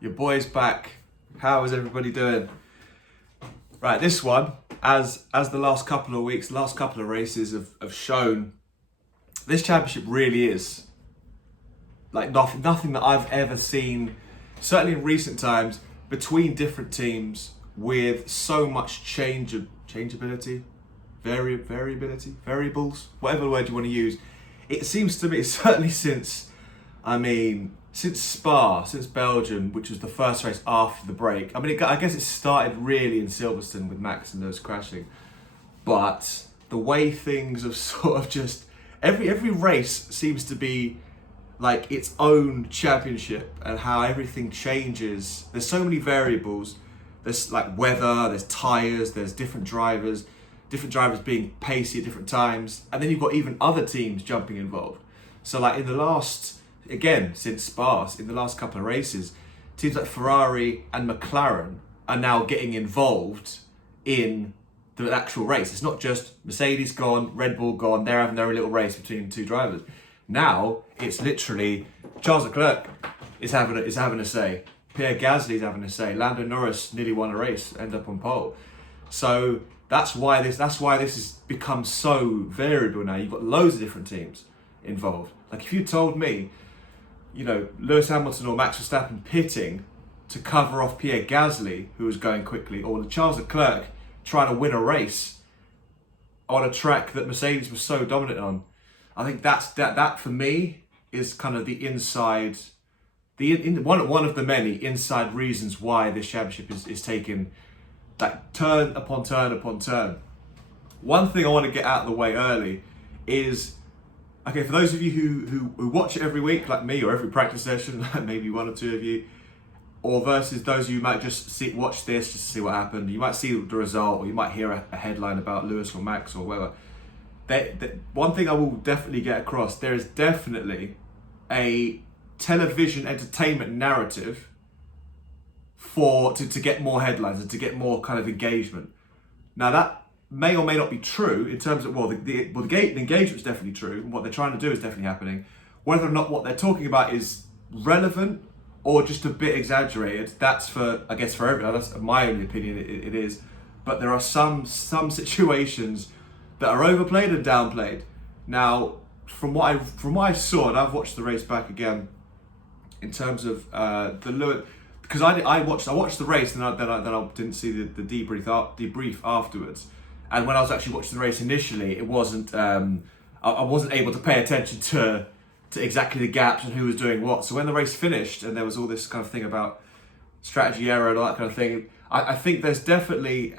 Your boy's back. How is everybody doing? Right, this one, as the last couple of weeks, last couple of races have shown, this championship really is like nothing that I've ever seen, certainly in recent times, between different teams with so much changeability, variability, variables, whatever word you want to use. It seems to me, certainly since Spa, since Belgium, which was the first race after the break. I guess it started really in Silverstone with Max and those crashing. But the way things have sort of just... Every race seems to be like its own championship, and how everything changes. There's so many variables. There's like weather, there's tyres, there's different drivers being pacey at different times. And then you've got even other teams jumping involved. So like in the last... Again, since Spa, in the last couple of races, teams like Ferrari and McLaren are now getting involved in the actual race. It's not just Mercedes gone, Red Bull gone, they're having their own little race between two drivers. Now, it's literally Charles Leclerc is having a say. Pierre Gasly's having a say. Lando Norris nearly won a race, end up on pole. So that's why this has become so variable now. You've got loads of different teams involved. Like if you told me, Lewis Hamilton or Max Verstappen pitting to cover off Pierre Gasly, who was going quickly, or Charles Leclerc trying to win a race on a track that Mercedes was so dominant on, I think that for me is kind of the inside, one of the many inside reasons why this championship is taking like turn upon turn upon turn. One thing I want to get out of the way early is, okay, for those of you who watch it every week, like me, or every practice session, like maybe one or two of you, or versus those of you who might just watch this just to see what happened. You might see the result, or you might hear a headline about Lewis or Max or whatever. One thing I will definitely get across, there is definitely a television entertainment narrative to get more headlines and to get more kind of engagement. Now that may or may not be true in terms of, the engagement's definitely true, and what they're trying to do is definitely happening. Whether or not what they're talking about is relevant or just a bit exaggerated, that's for everyone. That's my only opinion, it is. But there are some situations that are overplayed and downplayed. Now, from what I saw, and I've watched the race back again, in terms of the Lewis, because I watched the race and then I didn't see the debrief afterwards. And when I was actually watching the race initially, it wasn't. I wasn't able to pay attention to exactly the gaps and who was doing what. So when the race finished and there was all this kind of thing about strategy error and all that kind of thing, I think there's definitely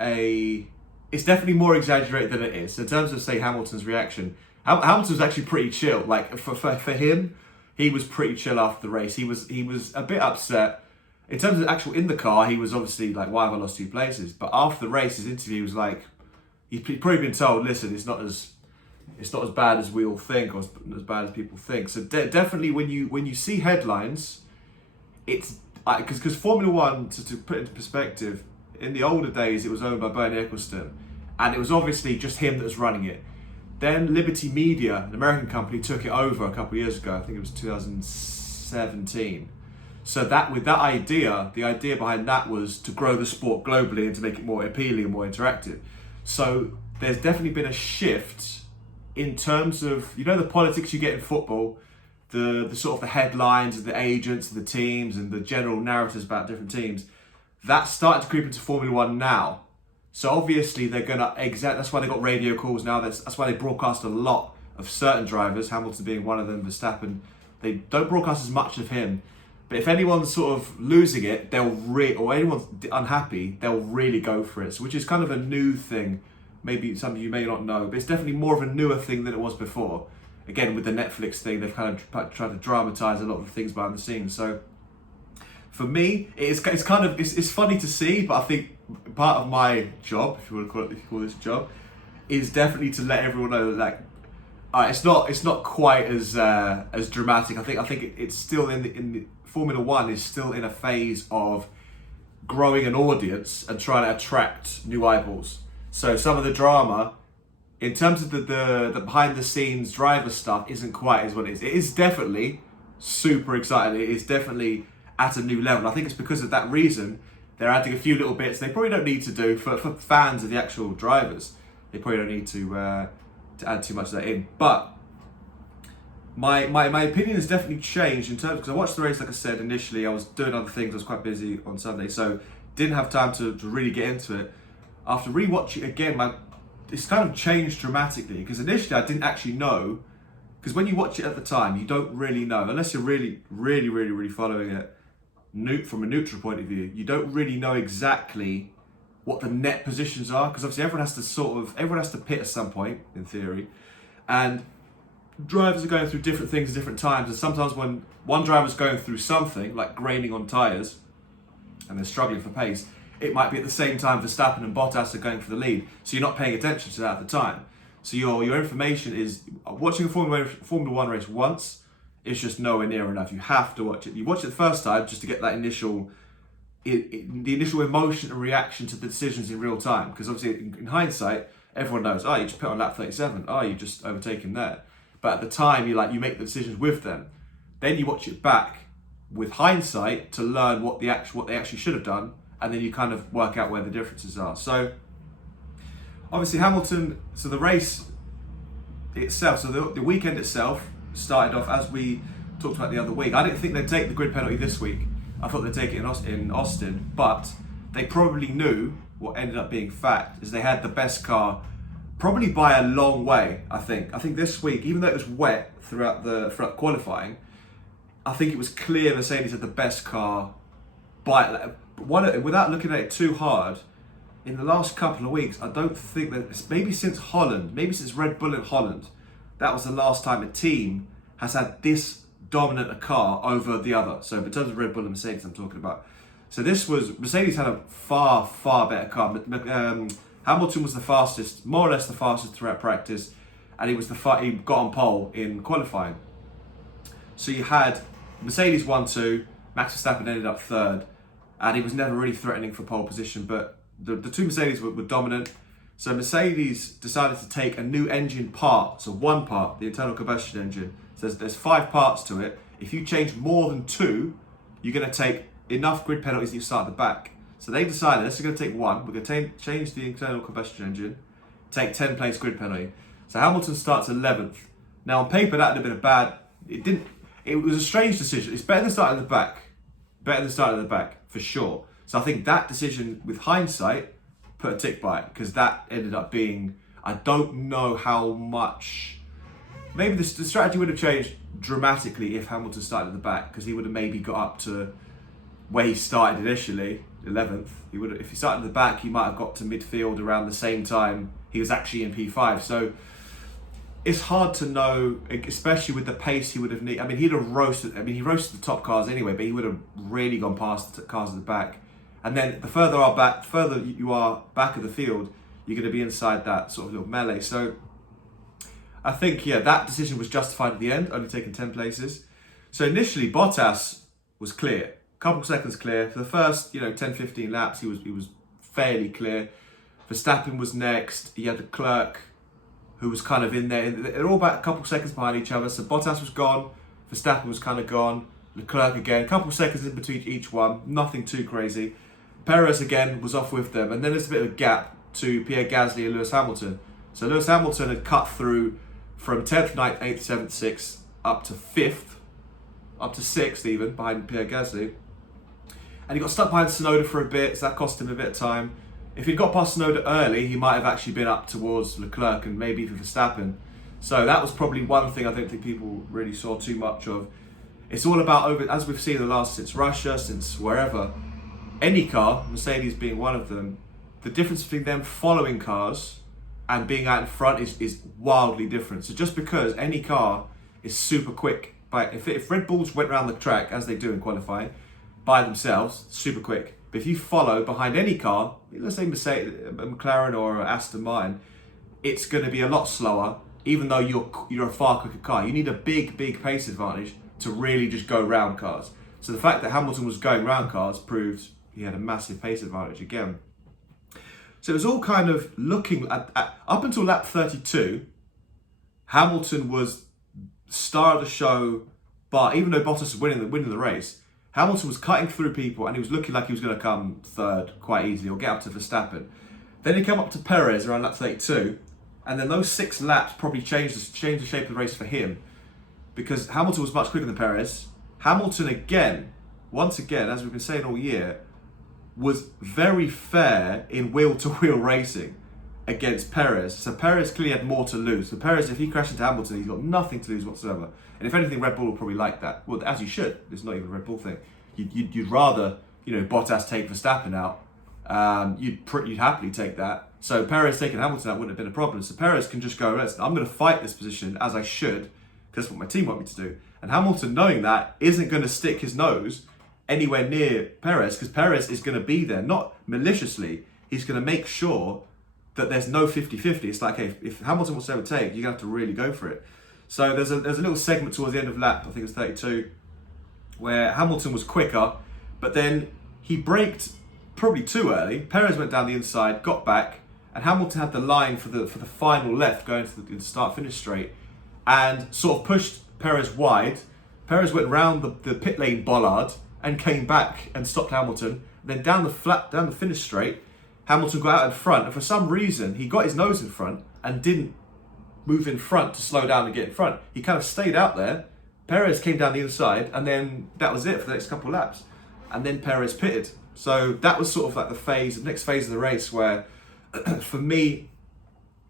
it's definitely more exaggerated than it is. So in terms of, say, Hamilton's reaction, Hamilton was actually pretty chill. Like for him, he was pretty chill after the race. He was a bit upset. In terms of actual in the car, he was obviously like, why have I lost 2 places? But after the race, his interview was like, he's probably been told, listen, it's not as bad as we all think, or as bad as people think. So definitely, when you see headlines, it's because Formula One, to put it into perspective, in the older days it was owned by Bernie Ecclestone, and it was obviously just him that was running it. Then Liberty Media, an American company, took it over a couple of years ago. I think it was 2017. So the idea behind that was to grow the sport globally and to make it more appealing and more interactive. So there's definitely been a shift in terms of, the politics you get in football, the sort of the headlines of the agents and the teams and the general narratives about different teams. That's starting to creep into Formula One now. So obviously they're going to that's why they got radio calls now. That's why they broadcast a lot of certain drivers, Hamilton being one of them, Verstappen. They don't broadcast as much of him. But if anyone's sort of losing it, or anyone's unhappy, they'll really go for it. So, which is kind of a new thing. Maybe some of you may not know, but it's definitely more of a newer thing than it was before. Again, with the Netflix thing, they've kind of tried to dramatise a lot of things behind the scenes. So, for me, it's funny to see, but I think part of my job, if you want to call this a job, is definitely to let everyone know that it's not quite as dramatic. I think it's still in the Formula One is still in a phase of growing an audience and trying to attract new eyeballs. So some of the drama, in terms of the behind the scenes driver stuff, isn't quite as what it is. It is definitely super exciting. It is definitely at a new level. I think it's because of that reason they're adding a few little bits they probably don't need to do for fans of the actual drivers. They probably don't need to add too much of that in. But my opinion has definitely changed in terms, because I watched the race, like I said initially, I was doing other things, I was quite busy on Sunday, so didn't have time to really get into it. After rewatching it again, it's kind of changed dramatically, because initially I didn't actually know, because when you watch it at the time, you don't really know, unless you're really following it from a neutral point of view, you don't really know exactly what the net positions are, because obviously everyone has to pit at some point, in theory, and drivers are going through different things at different times, and sometimes when one driver's going through something, like graining on tyres, and they're struggling for pace, it might be at the same time Verstappen and Bottas are going for the lead, so you're not paying attention to that at the time. So your information is, watching a Formula 1 race once, it's just nowhere near enough. You have to watch it. You watch it the first time just to get that the initial emotion and reaction to the decisions in real time. Because obviously, in hindsight, everyone knows, you just put on lap 37. You just overtaken there. But at the time, you make the decisions with them. Then you watch it back with hindsight to learn what they actually should have done, and then you kind of work out where the differences are. So obviously Hamilton. So the race itself. So the weekend itself started off as we talked about the other week. I didn't think they'd take the grid penalty this week. I thought they'd take it in Austin, but they probably knew what ended up being fact is they had the best car, probably by a long way. I think this week, even though it was wet throughout qualifying, I think it was clear Mercedes had the best car without looking at it too hard. In the last couple of weeks, I don't think that, maybe since Red Bull in Holland, that was the last time a team has had this dominant a car over the other. So in terms of Red Bull and Mercedes, I'm talking about. So Mercedes had a far better car. Hamilton was the fastest, more or less the fastest throughout practice, and he got on pole in qualifying. So you had Mercedes 1-2, Max Verstappen ended up third, and he was never really threatening for pole position, but the two Mercedes were dominant. So Mercedes decided to take a new engine part, so one part, the internal combustion engine. So there's 5 parts to it. If you change more than 2, you're going to take enough grid penalties that you start at the back. So they decided, let's going to take 1. We're going to change the internal combustion engine, take 10 place grid penalty. So Hamilton starts 11th. Now on paper that would have been it was a strange decision. It's better than starting at the back. For sure. So I think that decision, with hindsight, put a tick by it, because that ended up being, I don't know how much, maybe the strategy would have changed dramatically if Hamilton started at the back, because he would have maybe got up to where he started initially, 11th. If he started at the back, he might have got to midfield around the same time he was actually in P5. So it's hard to know, especially with the pace he would have needed. He roasted the top cars anyway, but he would have really gone past the cars at the back. And then the further you are back of the field, you're going to be inside that sort of little melee. So I think, that decision was justified at the end, only taking 10 places. So initially, Bottas was clear, a couple seconds clear. For the first, 10, 15 laps, he was fairly clear. Verstappen was next. He had Leclerc, who was kind of in there. They're all about a couple seconds behind each other. So Bottas was gone, Verstappen was kind of gone, Leclerc again, a couple seconds in between each one, nothing too crazy. Perez again was off with them, and then there's a bit of a gap to Pierre Gasly and Lewis Hamilton. So Lewis Hamilton had cut through from 10th, 9th, 8th, 7th, 6th, up to 5th, up to 6th even, behind Pierre Gasly. And he got stuck behind Tsunoda for a bit, so that cost him a bit of time. If he'd got past Tsunoda early, he might have actually been up towards Leclerc and maybe even Verstappen. So that was probably one thing I don't think people really saw too much of. It's all about, as we've seen since Russia, since wherever, any car, Mercedes being one of them, the difference between them following cars and being out in front is wildly different. So just because any car is super quick, if Red Bulls went around the track, as they do in qualifying, by themselves, super quick. But if you follow behind any car, let's say Mercedes, McLaren or Aston Martin, it's going to be a lot slower, even though you're a far quicker car. You need a big pace advantage to really just go round cars. So the fact that Hamilton was going round cars proved he had a massive pace advantage again. So it was all kind of looking at up until lap 32, Hamilton was star of the show, but even though Bottas was winning the race, Hamilton was cutting through people and he was looking like he was going to come third quite easily or get up to Verstappen. Then he came up to Perez around lap 32, and then those 6 laps probably changed the shape of the race for him, because Hamilton was much quicker than Perez. Hamilton once again, as we've been saying all year, was very fair in wheel-to-wheel racing against Perez. So Perez clearly had more to lose. So Perez, if he crashed into Hamilton, he's got nothing to lose whatsoever. And if anything, Red Bull will probably like that. Well, as you should. It's not even a Red Bull thing. You'd rather, Bottas take Verstappen out. You'd happily take that. So Perez taking Hamilton out wouldn't have been a problem. So Perez can just go, I'm going to fight this position as I should, because that's what my team want me to do. And Hamilton, knowing that, isn't going to stick his nose anywhere near Perez, because Perez is going to be there, not maliciously. He's going to make sure that there's no 50-50. It's like, hey, if Hamilton wants to overtake, you're going to have to really go for it. So there's a little segment towards the end of lap, I think it was 32, where Hamilton was quicker, but then he braked probably too early. Perez went down the inside, got back, and Hamilton had the line for the final left going to the start-finish straight, and sort of pushed Perez wide. Perez went round the pit lane bollard and came back and stopped Hamilton. Then down the finish straight, Hamilton got out in front, and for some reason he got his nose in front and didn't move in front to slow down and get in front. He kind of stayed out there. Perez came down the inside, and then that was it for the next couple of laps. And then Perez pitted. So that was sort of like the next phase of the race where, for me,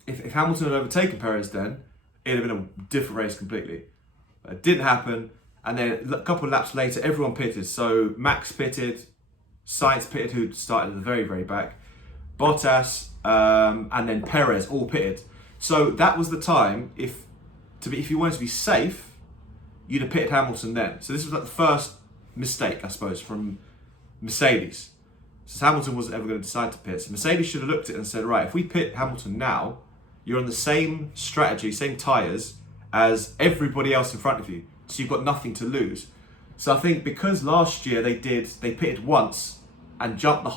if Hamilton had overtaken Perez then, it'd have been a different race completely. But it didn't happen. And then a couple of laps later, everyone pitted. So Max pitted, Sainz pitted, who started at the very, very back, Bottas, and then Perez all pitted. So that was the time, if you wanted to be safe, you'd have pitted Hamilton then. So this was like the first mistake, I suppose, from Mercedes. So Hamilton wasn't ever going to decide to pit. So Mercedes should have looked at it and said, right, if we pit Hamilton now, you're on the same strategy, same tyres as everybody else in front of you. So you've got nothing to lose. So I think because last year they pitted once and jumped the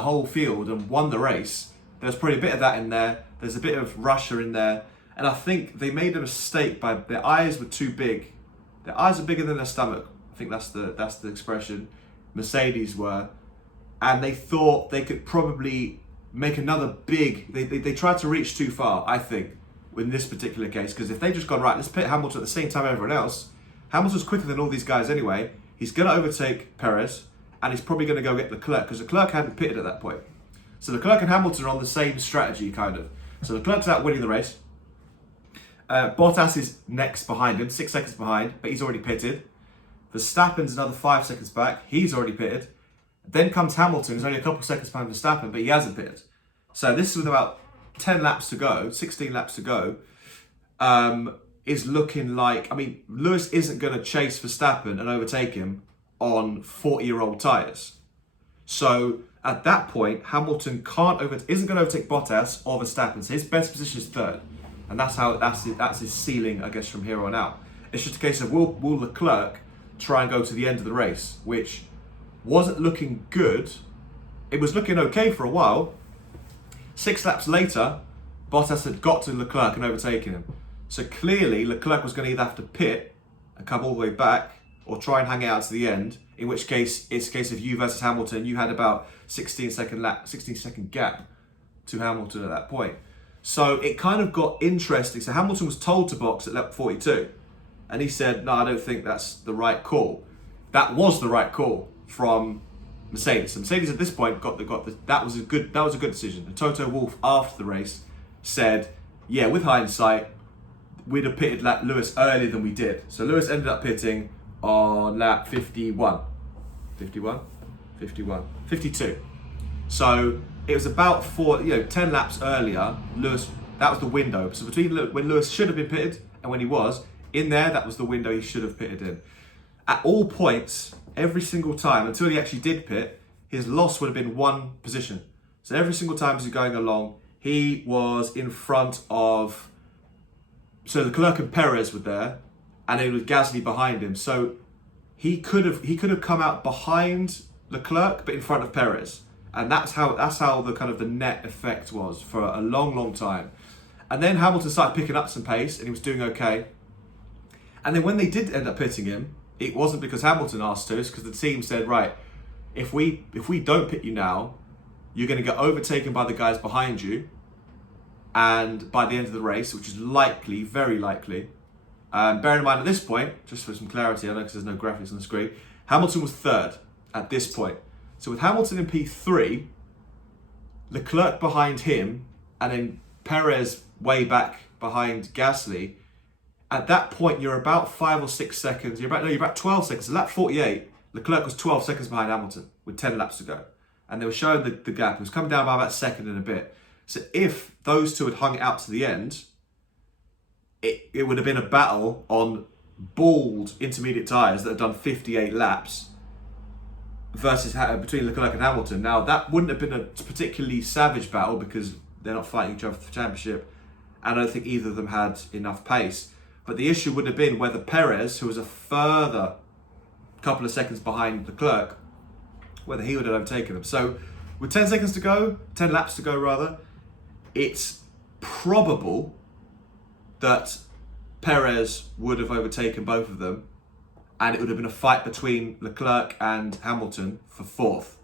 whole field and won the race, there's probably a bit of that in there. There's a bit of Russia in there. And I think they made a mistake by their eyes were too big. Their eyes are bigger than their stomach. I think that's the expression. Mercedes were. And they thought they could probably make another big... They tried to reach too far, I think, in this particular case. Because if they just gone, right, let's pit Hamilton at the same time as everyone else. Hamilton's quicker than all these guys anyway. He's going to overtake Perez. And he's probably going to go get Leclerc. Because Leclerc hadn't pitted at that point. So Leclerc and Hamilton are on the same strategy, kind of. So Leclerc's out winning the race. Bottas is next behind him, 6 seconds behind, but he's already pitted. Verstappen's another 5 seconds back. He's already pitted. Then comes Hamilton, who's only a couple of seconds behind Verstappen, but he hasn't pitted. So this is with about 10 laps to go, 16 laps to go, is looking like... I mean, Lewis isn't going to chase Verstappen and overtake him on 40-year-old tyres. So at that point, Hamilton isn't going to overtake Bottas or Verstappen. So his best position is third. And that's his ceiling, I guess, from here on out. It's just a case of will Leclerc try and go to the end of the race, which wasn't looking good. It was looking okay for a while. 6 laps later, Bottas had got to Leclerc and overtaken him. So clearly, Leclerc was going to either have to pit and come all the way back or try and hang out to the end, in which case, it's a case of you versus Hamilton. You had about 16-second gap to Hamilton at that point. So it kind of got interesting. So Hamilton was told to box at lap 42. And he said, no, I don't think that's the right call. That was the right call from Mercedes. So Mercedes at this point that was a good decision. And Toto Wolff after the race said, yeah, with hindsight, we'd have pitted Lewis earlier than we did. So Lewis ended up pitting on lap 51. 52. So it was about 10 laps earlier, Lewis, that was the window. So between when Lewis should have been pitted and when he was, in there, that was the window he should have pitted in. At all points, every single time, until he actually did pit, his loss would have been 1 position. So every single time as he's going along, he was in front of... So Leclerc and Perez were there, and it was Gasly behind him. So he could have come out behind Leclerc, but in front of Perez. And that's how the kind of the net effect was for a long, long time. And then Hamilton started picking up some pace and he was doing okay. And then when they did end up pitting him, it wasn't because Hamilton asked to, it's because the team said, right, if we don't pit you now, you're going to get overtaken by the guys behind you, and by the end of the race, which is likely, very likely. Bearing in mind at this point, just for some clarity, I know because there's no graphics on the screen, Hamilton was third at this point. So with Hamilton in P3, Leclerc behind him, and then Perez way back behind Gasly, at that point you're about 5 or 6 seconds, you're about 12 seconds. So lap 48, Leclerc was 12 seconds behind Hamilton with 10 laps to go. And they were showing the gap. It was coming down by about a second and a bit. So if those two had hung it out to the end, it would have been a battle on bald intermediate tyres that had done 58 laps versus between Leclerc and Hamilton. Now, that wouldn't have been a particularly savage battle because they're not fighting each other for the championship, and I don't think either of them had enough pace. But the issue would have been whether Perez, who was a further couple of seconds behind Leclerc, whether he would have overtaken them. So with 10 seconds to go, 10 laps to go rather, it's probable that Perez would have overtaken both of them, and it would have been a fight between Leclerc and Hamilton for fourth.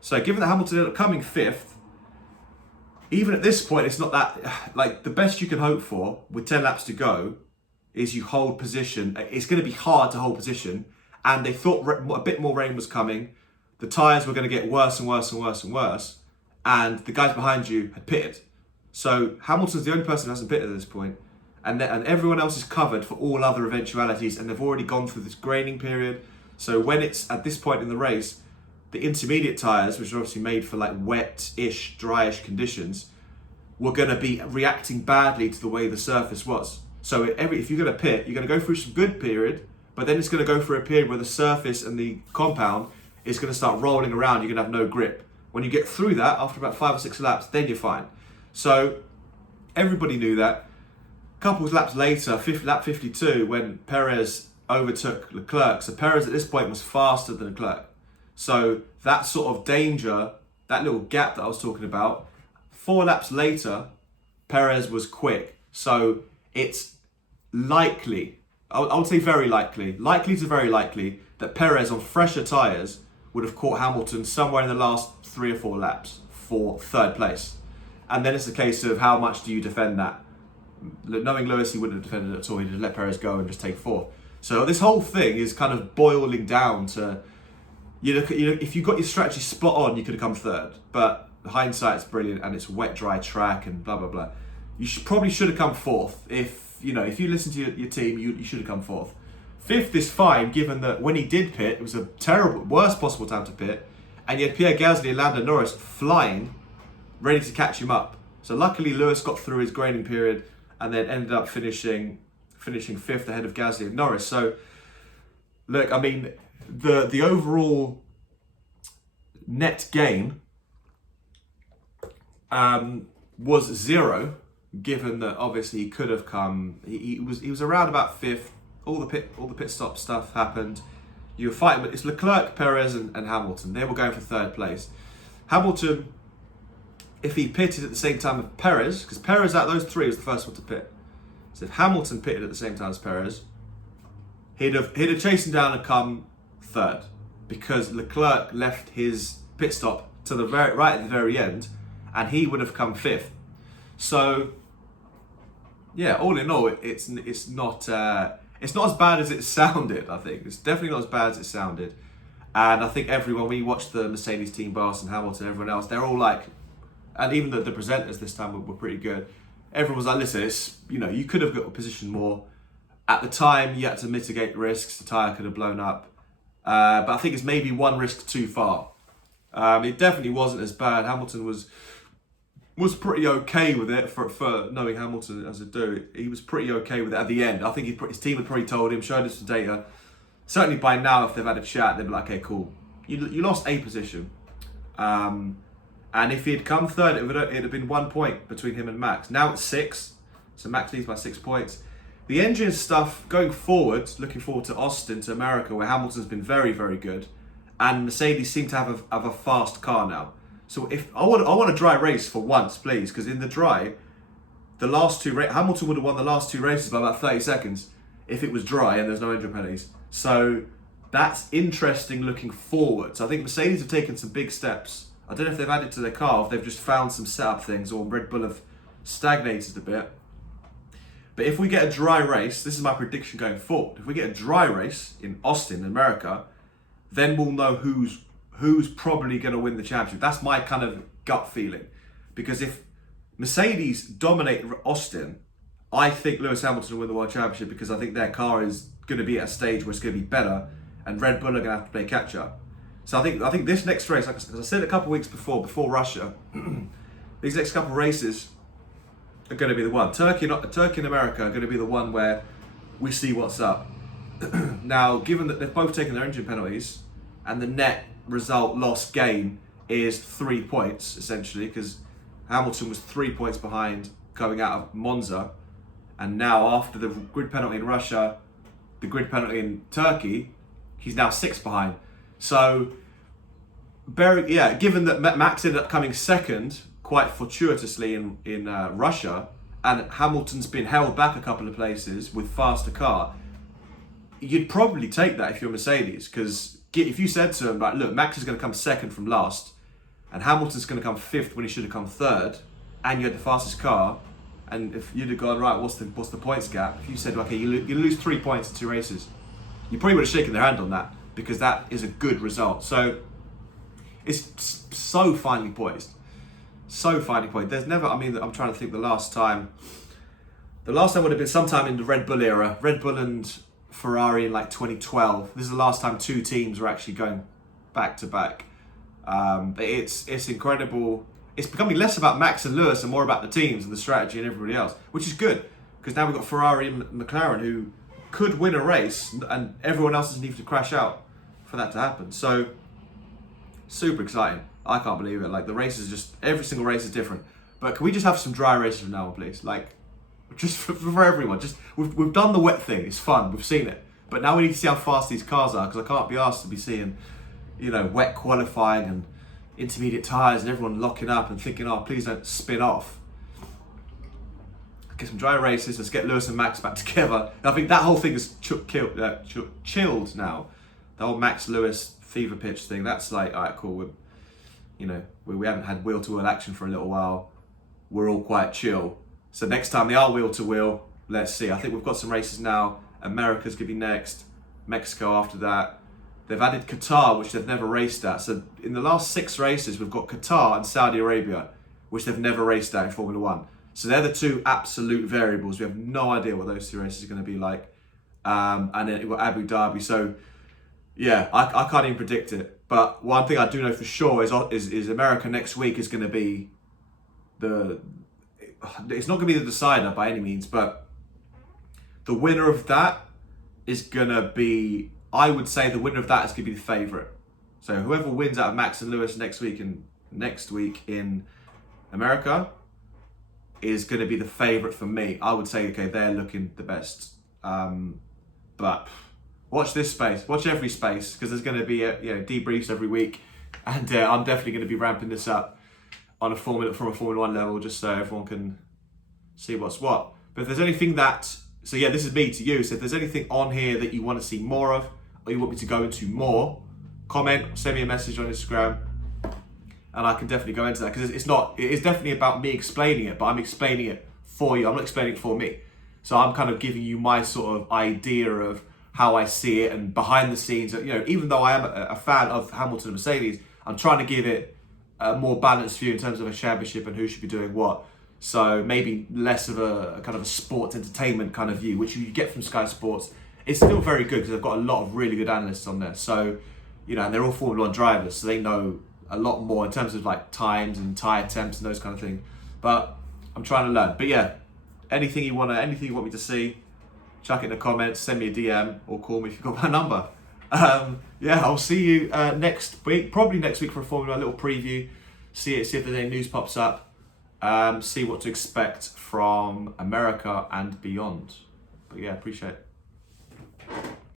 So given that Hamilton ended up coming fifth, even at this point, it's not that, like, the best you can hope for with 10 laps to go is you hold position. It's going to be hard to hold position, and they thought a bit more rain was coming. The tyres were going to get worse and worse and worse and worse, and the guys behind you had pitted. So Hamilton's the only person who hasn't pitted at this point, and everyone else is covered for all other eventualities, and they've already gone through this graining period. So when it's at this point in the race, the intermediate tyres, which are obviously made for like wet-ish, dryish conditions, were going to be reacting badly to the way the surface was. So if you're going to pit, you're going to go through some good period, but then it's going to go through a period where the surface and the compound is going to start rolling around. You're going to have no grip. When you get through that, after about 5 or 6 laps, then you're fine. So everybody knew that. A couple of laps later, lap 52, when Perez overtook Leclerc. So Perez at this point was faster than Leclerc. So that sort of danger, that little gap that I was talking about, 4 laps later, Perez was quick. So it's likely, I would say very likely to very likely, that Perez on fresher tyres would have caught Hamilton somewhere in the last 3 or 4 laps for third place. And then it's a case of how much do you defend that? Knowing Lewis, he wouldn't have defended it at all. He'd just let Perez go and just take 4th. So this whole thing is kind of boiling down to, if you got your strategy spot on, you could have come 3rd. But hindsight's brilliant, and it's a wet, dry track and blah, blah, blah. You probably should have come 4th. If you listen to your team, you should have come 4th. 5th is fine, given that when he did pit, it was a terrible, worst possible time to pit, and you had Pierre Gasly and Lando Norris flying, ready to catch him up. So luckily Lewis got through his graining period and then ended up finishing 5th ahead of Gasly and Norris. So look, I mean, the overall net gain was 0, given that obviously he could have come. He was around about 5th. All the pit stop stuff happened. You were fighting, but it's Leclerc, Perez, and Hamilton. They were going for 3rd place. Hamilton, if he pitted at the same time as Perez, because Perez out of those 3 was the first one to pit. So if Hamilton pitted at the same time as Perez, he'd have chased him down and come 3rd, because Leclerc left his pit stop to the right at the very end, and he would have come 5th. So yeah, all in all, it's not as bad as it sounded. I think it's definitely not as bad as it sounded, and I think everyone, when you watch the Mercedes team, boss and Hamilton, everyone else, they're all like, and even the presenters this time were pretty good. Everyone was like, listen, it's, you could have got a position more. At the time, you had to mitigate risks. The tyre could have blown up, but I think it's maybe one risk too far. It definitely wasn't as bad. Hamilton was pretty okay with it for knowing Hamilton as a do. He was pretty okay with it at the end. I think his team had probably told him, showed us the data. Certainly by now, if they've had a chat, they'd be like, okay, cool. You lost a position. And if he'd come 3rd, it'd have been 1 point between him and Max. Now it's 6, so Max leads by 6 points. The engine stuff going forward, looking forward to Austin, to America, where Hamilton's been very, very good, and Mercedes seem to have a fast car now. So if I want a dry race for once, please, because in the dry, the last 2 Hamilton would have won the last 2 races by about 30 seconds if it was dry and there's no engine penalties. So that's interesting looking forward. So I think Mercedes have taken some big steps. I don't know if they've added to their car, or if they've just found some setup things, or Red Bull have stagnated a bit. But if we get a dry race, this is my prediction going forward. If we get a dry race in Austin, America, then we'll know who's probably going to win the championship. That's my kind of gut feeling. Because if Mercedes dominate Austin, I think Lewis Hamilton will win the World Championship, because I think their car is going to be at a stage where it's going to be better, and Red Bull are going to have to play catch up. So I think this next race, like I said a couple of weeks before Russia, these next couple of races are going to be the one. Turkey and America are going to be the one where we see what's up. Now, given that they've both taken their engine penalties, and the net result loss gain is 3 points essentially, because Hamilton was 3 points behind going out of Monza, and now after the grid penalty in Russia, the grid penalty in Turkey, he's now 6 behind. So, given that Max ended up coming second quite fortuitously in Russia, and Hamilton's been held back a couple of places with faster car, you'd probably take that if you're Mercedes, because if you said to him, like, look, Max is going to come second from last, and Hamilton's going to come fifth when he should have come third, and you had the fastest car, and if you'd have gone, right, what's the points gap? If you said, okay, you lose 3 points in 2 races, you probably would have shaken their hand on that, because that is a good result. So it's so finely poised. So finely poised. There's never, I'm trying to think the last time would have been sometime in the Red Bull era. Red Bull and Ferrari in like 2012. This is the last time 2 teams were actually going back to back. But it's incredible. It's becoming less about Max and Lewis and more about the teams and the strategy and everybody else, which is good, because now we've got Ferrari and McLaren who could win a race, and everyone else doesn't need to crash out for that to happen. So super exciting. I can't believe it. Like, the race is just, every single race is different. But can we just have some dry races from now on, please? Like, just for everyone. Just we've done the wet thing. It's fun. We've seen it. But now we need to see how fast these cars are, because I can't be asked to be seeing, wet qualifying and intermediate tyres and everyone locking up and thinking, oh, please don't spin off. Get some dry races. Let's get Lewis and Max back together. And I think that whole thing is chilled now. The whole Max Lewis fever pitch thing. That's like, all right, cool. We haven't had wheel-to-wheel action for a little while. We're all quite chill. So next time they are wheel-to-wheel, let's see. I think we've got some races now. America's going to be next. Mexico after that. They've added Qatar, which they've never raced at. So in the last 6 races, we've got Qatar and Saudi Arabia, which they've never raced at in Formula 1. So they're the 2 absolute variables. We have no idea what those 2 races are going to be like. And then we've got Abu Dhabi. So yeah, I can't even predict it. But one thing I do know for sure is America next week is going to be it's not going to be the decider by any means, but the winner of that is going to be, I would say the winner of that is going to be the favourite. So whoever wins out of Max and Lewis next week in America is going to be the favourite for me. I would say, okay, they're looking the best. But watch this space, watch every space, because there's going to be debriefs every week, and I'm definitely going to be ramping this up from a Formula 1 level, just so everyone can see what's what. But if there's anything this is me to you. So if there's anything on here that you want to see more of, or you want me to go into more, comment, send me a message on Instagram, and I can definitely go into that, because it is definitely about me explaining it, but I'm explaining it for you. I'm not explaining it for me. So I'm kind of giving you my sort of idea of how I see it, and behind the scenes, even though I am a fan of Hamilton and Mercedes, I'm trying to give it a more balanced view in terms of a championship and who should be doing what. So maybe less of a kind of a sports entertainment kind of view, which you get from Sky Sports. It's still very good, because they've got a lot of really good analysts on there. So, and they're all Formula 1 drivers, so they know a lot more in terms of like times and tyre temps and those kind of things. But I'm trying to learn. But yeah, anything you want me to see, chuck it in the comments, send me a DM, or call me if you've got my number. I'll see you next week, probably next week, for a Formula 1 little preview. See if there's any news pops up. See what to expect from America and beyond. But yeah, appreciate it.